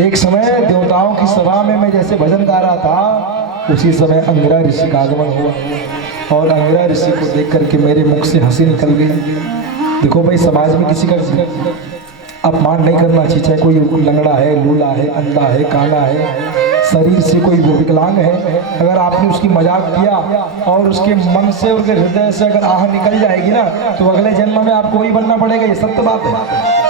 एक समय देवताओं की सभा में मैं जैसे भजन गा रहा था, उसी समय अंगिरा ऋषि का आगमन हुआ और अंगिरा ऋषि को देख करके मेरे मुख से हंसी निकल गई। देखो भाई, समाज में किसी का अपमान नहीं करना चाहिए, चाहे कोई लंगड़ा है, लूला है, अंधा है, काला है, शरीर से कोई विकलांग है, अगर आपने उसकी मजाक किया और उसके मन से, उसके हृदय से अगर आह निकल जाएगी ना, तो अगले जन्म में आपको वही बनना पड़ेगा। ये सत्य बात है।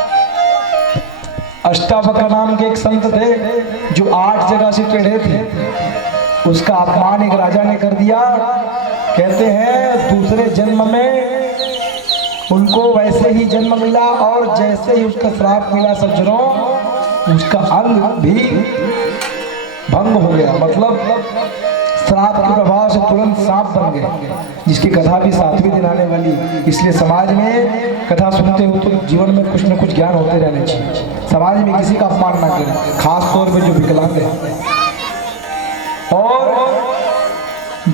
अष्टावक्र नाम के एक संत थे जो 8 जगह से टेढ़े थे। उसका अपमान एक राजा ने कर दिया। कहते हैं दूसरे जन्म में उनको वैसे ही जन्म मिला और जैसे ही उसका श्राप मिला सज्जनों, उसका अंग भी भंग हो गया। मतलब श्राप के प्रभाव से तुरंत सांप बन गए, जिसकी कथा भी 7वें दिन आने वाली। इसलिए समाज में कथा सुनते हो तो जीवन में कुछ न कुछ ज्ञान होते रहने चाहिए। समाज में किसी का अपमान ना करें, खास तौर पे जो विकलांग है। और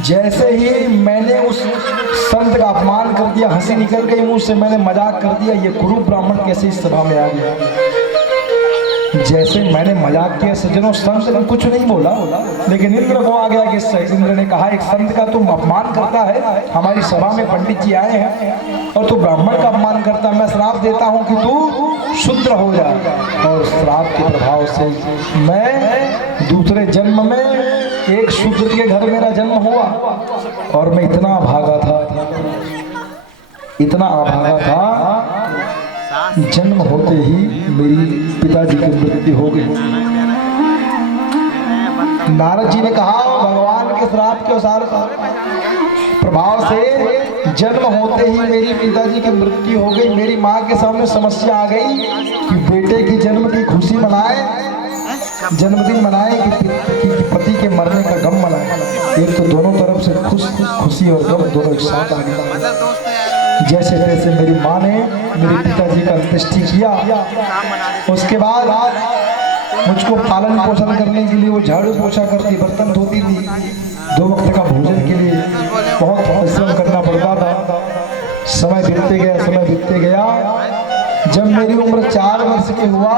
जैसे ही मैंने उस संत का अपमान कर दिया, हंसी निकल गई मुंह से, मैंने मजाक कर दिया, ये कुरु ब्राह्मण कैसे इस सभा में आ गया। जैसे मैंने मजाक किया सज्जनों, संत ने कुछ नहीं बोला, लेकिन इंद्र को आ गया कि इंद्र ने कहा एक संत का तुम अपमान करता है, हमारी सभा में पंडित जी आए हैं और तू ब्राह्मण का अपमान करता, मैं श्राप देता हूं कि तू शूद्र हो जा। और श्राप के प्रभाव से मैं दूसरे जन्म में एक शूद्र के घर मेरा जन्म हुआ और मैं इतना अभागा था, इतना अभागा था, जन्म होते ही मेरी पिताजी की मृत्यु हो गई। नारद जी ने कहा भगवान के श्राप के अनुसार प्रभाव से जन्म होते ही मेरी पिताजी की मृत्यु हो गई। मेरी माँ के सामने समस्या आ गई कि बेटे की जन्म की खुशी मनाए, जन्मदिन मनाए कि पति के मरने का गम मनाए। एक तो दोनों तरफ से खुशी और गम दोनों एक साथ आ गए। जैसे तैसे मेरी माँ ने मेरे पिताजी का अंत्येष्टि किया। उसके बाद मुझको पालन पोषण करने के लिए वो झाड़ू पोछा करती, बर्तन धोती थी, 2 वक्त का भोजन के लिए बहुत परिश्रम करना पड़ता था। समय बीतते गया। जब मेरी उम्र 4 वर्ष की हुआ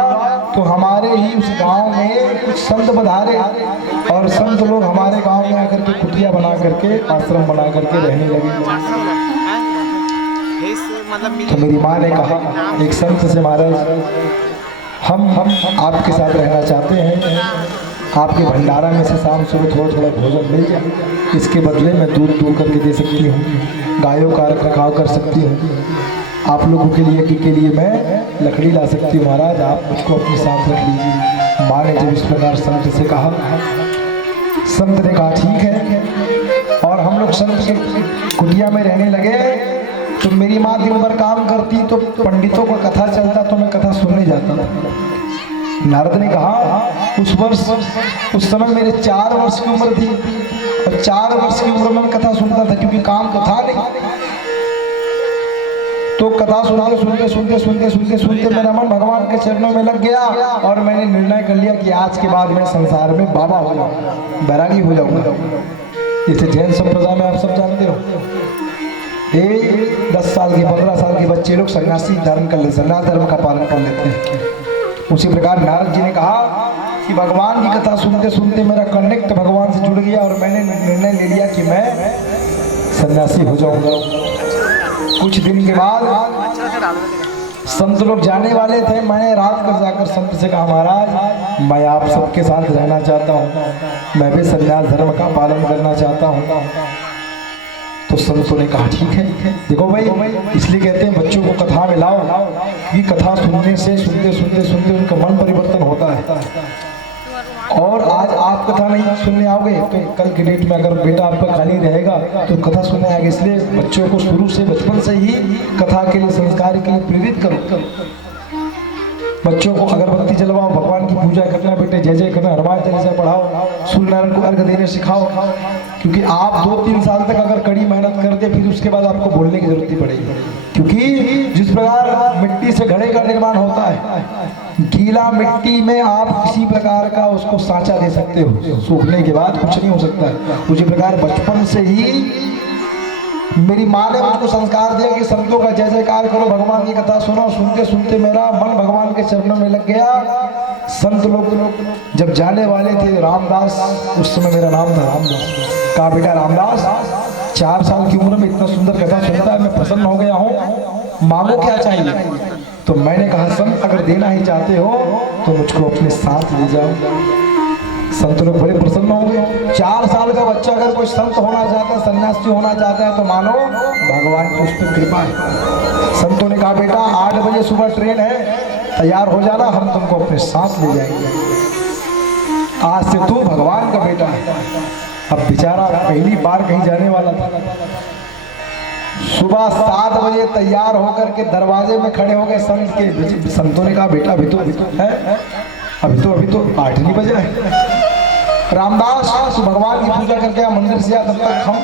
तो हमारे ही उस गांव में कुछ संत पधारे और संत लोग हमारे गांव में आकर के कुटिया बना करके, आश्रम बना करके रहने लगे। तो मेरी माँ ने कहा एक संत से, महाराज हम आपके साथ रहना चाहते हैं, आपके भंडारा में से शाम सुबह थोड़ा भोजन मिल जाए, इसके बदले में दूध दूध करके दे सकती हूँ, गायों का रखरखाव कर सकती हूँ, आप लोगों के लिए मैं लकड़ी ला सकती हूँ, महाराज आप मुझको अपने साथ रख लीजिए। माँ ने जब इस प्रकार संत से कहा, संत ने कहा ठीक है। और हम लोग संत के कुटिया में रहने लगे। तो मेरी माँ दिन भर काम करती तो पंडितों का कथा चलता तो मैं कथा सुनने जाता था। नारद ने कहा उस समय मेरे 4 वर्ष की उम्र थी और 4 वर्ष की उम्र में कथा सुनता था, क्योंकि काम तो था नहीं। तो कथा सुनते मेरा मन भगवान के चरणों में लग गया और मैंने निर्णय कर लिया कि आज के बाद मैं संसार में बाबा हो जाऊंगा, बैरागी हो जाऊंगा। इसे जैन संप्रदाय में आप सब जानते हो, 10 साल के 15 साल के बच्चे लोग सन्यासी धर्म कर लेते, सन्यास धर्म का पालन कर लेते हैं। उसी प्रकार नारद जी ने कहा कि भगवान की कथा सुनते सुनते मेरा कनेक्ट भगवान से जुड़ गया और मैंने निर्णय ले लिया कि मैं सन्यासी हो जाऊंगा। कुछ दिन के बाद संत लोग जाने वाले थे। मैंने रात को जाकर संत से कहा, महाराज मैं आप सबके साथ रहना चाहता हूँ, मैं भी सन्यास धर्म का पालन करना चाहता हूँ। तो संतों ने कहा ठीक है। देखो भाई, इसलिए कहते हैं बच्चों को कथा में लाओ, ये कथा सुनने से सुनते उनका मन परिवर्तन होता है। और आज आप कथा नहीं सुनने आओगे तो कल की डेट में अगर बेटा आपका खाली रहेगा तो कथा सुनने आएगा। इसलिए बच्चों को शुरू से, बचपन से ही कथा के लिए, संस्कार के लिए प्रेरित करो। बच्चों को अगरबत्ती जलवाओ, भगवान की पूजा करना, बेटे जय जय करना, हनुमान चालीसा पढ़ाओ, सूर्यनारायण को अर्घ देने सिखाओ। क्योंकि आप 2-3 साल तक अगर कड़ी मेहनत करते फिर उसके बाद आपको बोलने की जरूरत नहीं पड़ेगी। क्योंकि जिस प्रकार मिट्टी से घड़े का निर्माण होता है, गीला मिट्टी में आप किसी प्रकार का उसको सांचा दे सकते हो, सूखने के बाद कुछ नहीं हो सकता है। उसी प्रकार बचपन से ही मेरी माँ ने मुझको संस्कार दिया कि संतों का जय जयकार करो, भगवान की कथा सुनो। सुनते सुनते मेरा मन भगवान के चरणों में लग गया। संत लोग जब जाने वाले थे रामदास, उस समय मेरा नाम था रामदास, कहा बेटा रामदास 4 साल की उम्र में इतना सुंदर कथा सुनता है, मैं प्रसन्न हो गया हूँ, मांगो क्या चाहिए। तो मैंने कहा संत अगर देना ही चाहते हो तो मुझको अपने साथ ले जाओ। संत लोग बड़े प्रसन्न हो गए। 4 साल का बच्चा अगर कोई संत होना चाहता है, सन्यासी होना चाहता है तो मानो भगवान की उस पर कृपा है। संतों ने कहा बेटा 8 बजे सुबह ट्रेन है, तैयार हो जाना, हम तुमको अपने साथ ले जाएंगे। आज से तू भगवान का बेटा है। अब बेचारा पहली बार कहीं जाने वाला था। सुबह 7 बजे तैयार होकर के दरवाजे में खड़े हो गए संत के। संतों ने कहा बेटा अभी तो है, अभी तो 8 नहीं बजे है। रामदास तू भगवान की पूजा करके मंदिर से आ, तब तक हम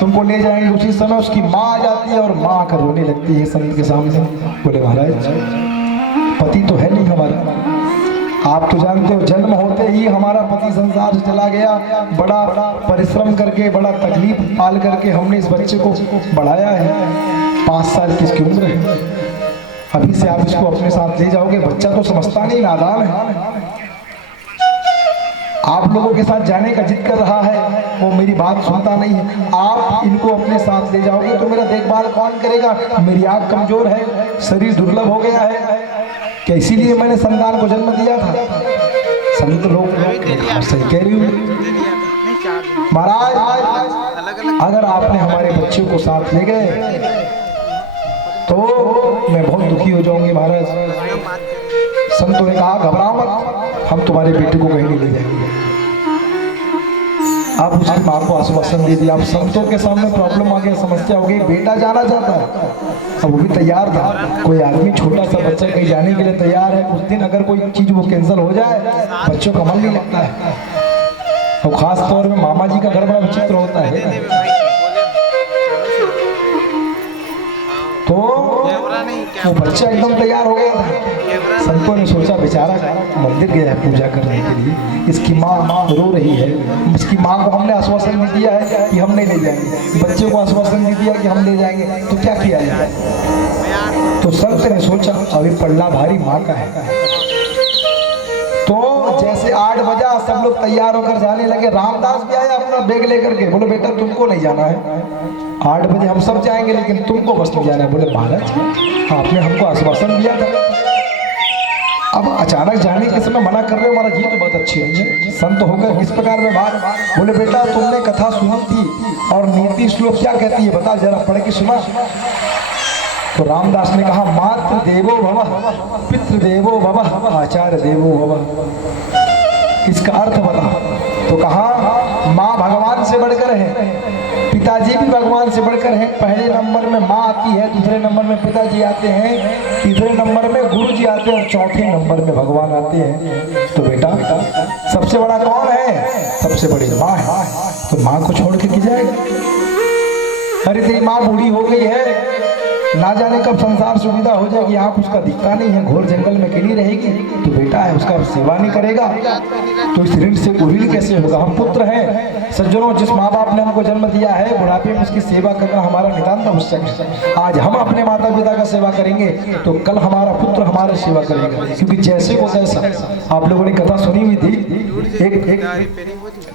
तुमको ले जाएंगे। उसी समय उसकी माँ आ जाती है और माँ आकर रोने लगती है संत के सामने। बोले महाराज पति तो है नहीं हमारा, आप तो जानते हो जन्म होते ही हमारा पति संसार से चला गया। बड़ा परिश्रम करके, बड़ा तकलीफ पाल करके हमने इस बच्चे को बढ़ाया है। 5 साल की इसकी उम्र है, अभी से आप इसको अपने साथ ले जाओगे। बच्चा तो समझता नहीं, नादान है। आप लोगों के साथ जाने का जिद कर रहा है, वो मेरी बात सुनता नहीं है। आप इनको अपने साथ ले जाओगे तो मेरा देखभाल कौन करेगा? मेरी आँख कमजोर है, शरीर दुर्लभ हो गया है, क्या इसीलिए मैंने संतान को जन्म दिया था? संत लोग सही कह रही हूँ महाराज, अगर आपने हमारे बच्चे को साथ ले गए तो मैं बहुत दुखी हो जाऊंगी महाराज। संतों ने कहा घबराओ मत, हम तुम्हारे बेटे को कहीं नहीं ले जाएंगे। आप उसकी माँ को आश्वासन दे दिया। अब संतों के सामने प्रॉब्लम आ गया, समस्या हो गई। बेटा जाना चाहता है, अब वो भी तैयार था। कोई आदमी छोटा सा बच्चा कहीं जाने के लिए तैयार है, उस दिन अगर कोई चीज वो कैंसिल हो जाए बच्चों का मन नहीं लगता है। और खास तौर में मामा जी का घर बड़ा विचित्र होता है। तो वो बच्चा एकदम तैयार हो गया था। संतों ने सोचा बेचारा मंदिर गया है पूजा करने के लिए, इसकी माँ रो रही है, इसकी माँ को हमने आश्वासन नहीं दिया है कि हम नहीं ले जाएंगे, बच्चे को आश्वासन नहीं दिया कि हम ले जाएंगे, तो क्या किया जाए? तो संत ने सोचा अभी पल्ला भारी माँ का है। तो जैसे 8 बजा सब लोग तैयार होकर जाने लगे। रामदास भी आया अपना बैग लेकर के। बोले बेटा तुमको नहीं जाना है, 8 बजे हम सब जाएंगे लेकिन तुमको बस नहीं जाना है। बोले महाराज आपने हमको आश्वासन दिया था, अब अचानक जाने के समय मना कर रहे हो, महाराज ये तो बहुत अच्छी है। संत होकर इस प्रकार में बात। बोले बेटा तुमने कथा सुनी थी और नीति श्लोक क्या कहती है बता जरा, पढ़ के सुना। तो रामदास ने कहा मातृ देवो भव, पितृ देवो भव, आचार्य देवो भव। इसका अर्थ बता। तो कहा माँ भगवान से बढ़कर है, पिताजी भी भगवान से बढ़कर हैं। पहले नंबर में माँ आती है, दूसरे नंबर में पिताजी आते हैं, तीसरे नंबर में गुरु जी आते हैं और चौथे नंबर में भगवान आते हैं। तो बेटा सबसे बड़ा कौन है? सबसे बड़ी माँ है। तो माँ को छोड़ के की जाएगा? अरे तेरी माँ बूढ़ी हो गई है, ना जाने कब संसार सुविधा हो जाएगी, आँख उसका दिखता नहीं है, घोर जंगल में अकेली रहेगी। तो बेटा है उसका सेवा नहीं करेगा तो इस ऋण से उरील कैसे होगा? हम पुत्र हैं सज्जनों, जिस माँ बाप ने हमको जन्म दिया है बुढ़ापे में उसकी सेवा करना हमारा नितांत आवश्यक है। आज हम अपने माता पिता का सेवा करेंगे तो कल हमारा पुत्र हमारा सेवा करेगा, क्योंकि जैसे को तैसा। आप लोगों ने कथा सुनी हुई थी, एक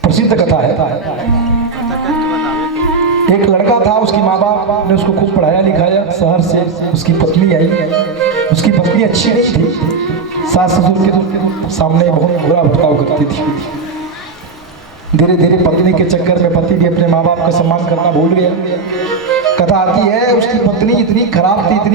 प्रसिद्ध कथा है। एक लड़का था, उसकी माँ बाप ने उसको खूब पढ़ाया लिखाया। शहर से उसकी पत्नी आई, उसकी पत्नी अच्छी नहीं थी, सास ससुर के सामने बहुत बुरा बर्ताव करती थी। धीरे धीरे पत्नी के चक्कर में पति भी अपने माँ बाप का सम्मान करना भूल गया। कथा आती है उसकी पत्नी इतनी खराब थी, इतनी